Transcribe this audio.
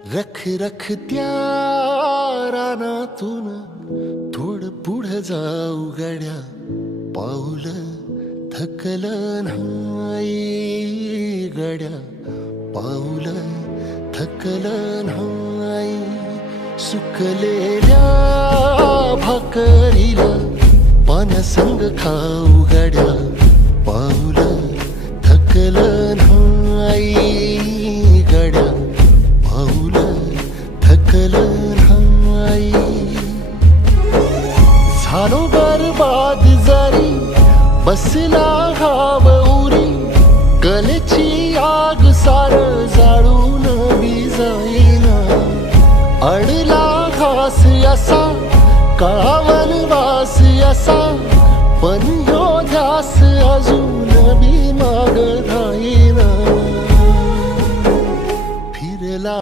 रख रख त्या रानातून थोडं पुढं जाऊ गड्या, पाऊल थकलं नाही गड्या, पाऊल थकलं नाही. सुकलेल्या भाकरीला पाण्यासंग खाऊ गड्या, पाऊल थकलं नाही गड्या, पाऊल थकलं नाही. झालो बरबाद जरी बसला हाव उरी, कलेची आग सार जाळून विजाईना. अडला घास असा काळा वनवास असा, पण ह्यो ध्यास अजून बी माग राहीना.